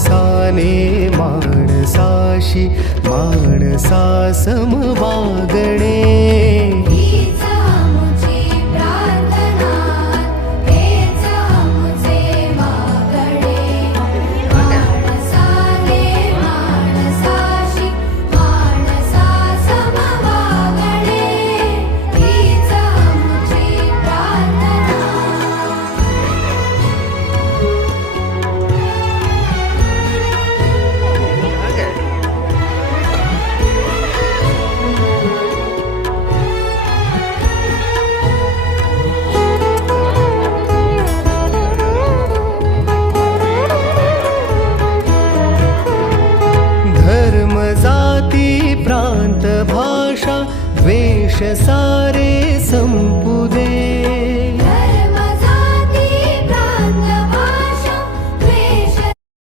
माणसाने माणसाशी माणसा सम वागणे. हीच आमुची प्रार्थना, हेच आमुचे मागणे. माणसाने माणसाशी माणसा सम वागणे. हीच आमुची प्रार्थना. धर्म जाती प्रांत भाषा वेश सारी